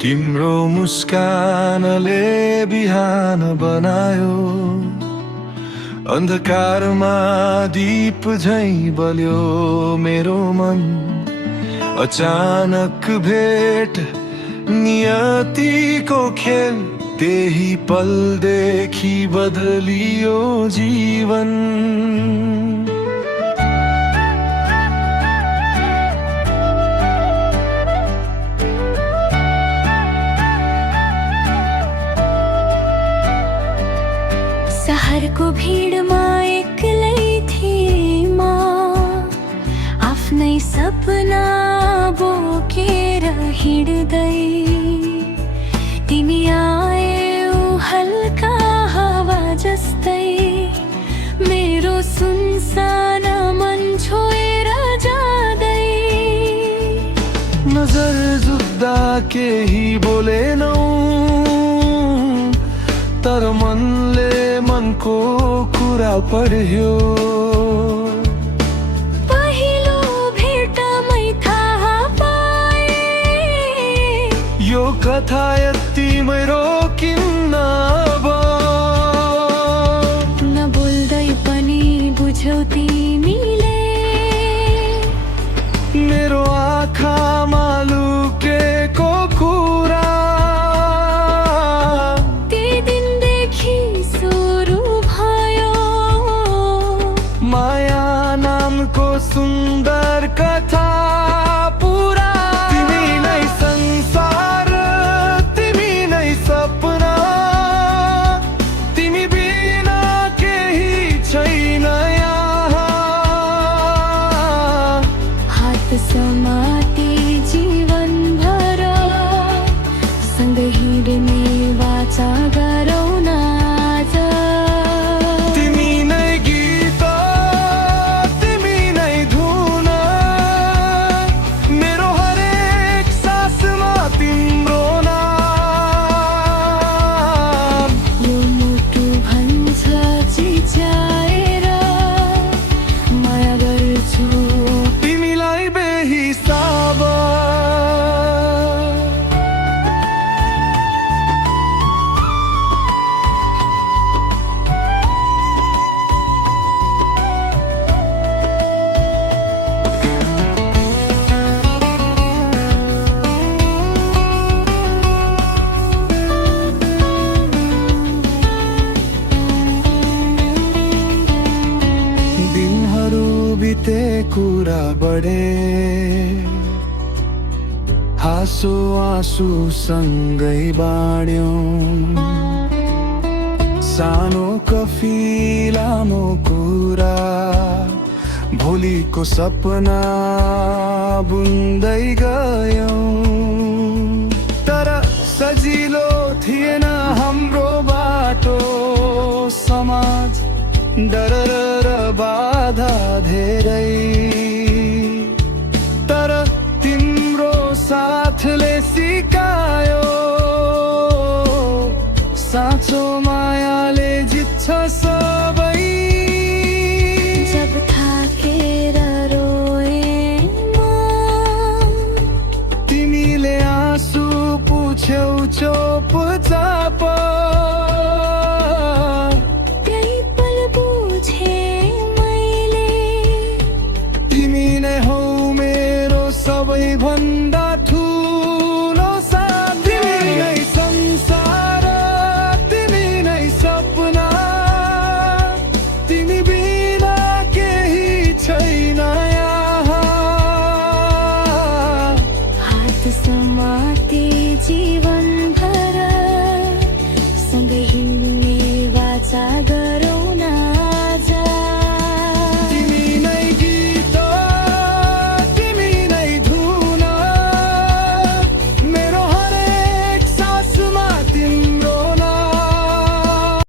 तिम्रो मुस्कानले बिहान बनायो, अन्धकारमा दीप झैं बल्यो मेरो मन। अचानक भेट नियतिको खेल, त्यही पलदेखि बदलियो जीवन। सहरको भिडमा एक्लै थिएँ म, आफ्नै सपना बोकेर हिँड्दै। तिमी आयौ हल्का हावा जस्तै, मेरो सुनसान मन छोएर जाँदै। नजर जुत्दा केही बोलेनौ, तर मनले मनको कुरा पढ्यो। पहिलो भेटमै थाहा पाए, यो कथा यतिमै रोकिन्न अब। नबोल्दै पनि बुझ्यौ तिमीले, मेरो आँखामा लुकेको कुरा। सुन्दर कथा पूरा, तिमी नै संसार, तिमी नै सपना, तिमी बिना केही छैन यहाँ। हात समाती जीवन भर, सँगै हिँड्ने वाचा गरौँ न आज। बिते कुरा बढे, हाँसो आँसु सँगै बाँड्यौं। सानो कफी लामो कुरा, भोलिको सपना बुन्दै गयौं। तर सजिलो थिएन हाम्रो बाटो, समाज डर र बाधा धेरै। तर तिम्रो साथले सिकायो, साँचो मायाले जित्छ।